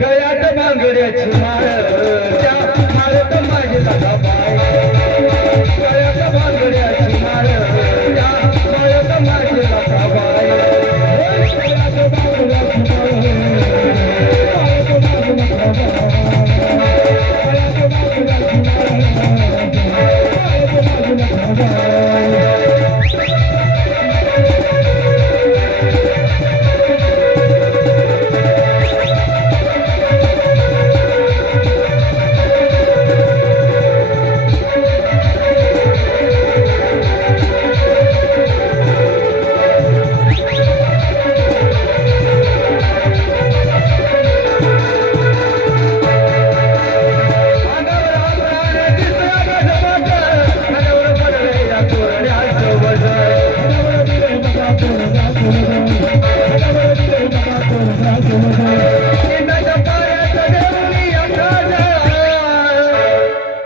गळ्यात बांगड्याची माळ त्या माळत माझी दादा बाय गळ्यात बांगड्याची माळ त्या माळत माझी दादा बाय गळ्यात बांगड्याची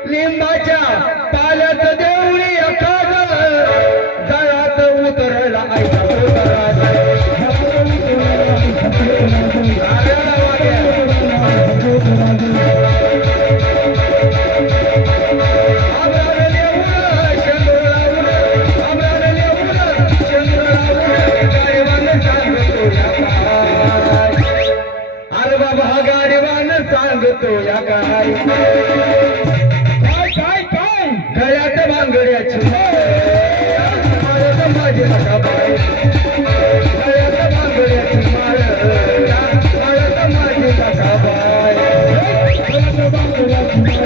लिंबाच्या पाल्यात देवळी एखाद जळात उतरला आईचा अरे बाबा हा गाडीवान सांगतो या काय काय काय गळ्यात बांगड्याची माळ माझी नका बाय गळ्यात बांगड्याची माळ माळत माझी नका बाय गळ्यात बांगड्याची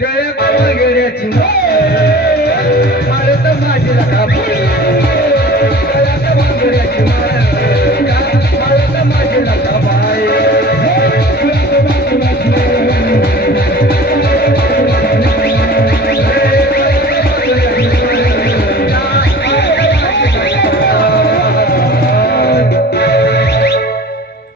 गळ्यात बांगड्याची माळ माळत माझी नका बाय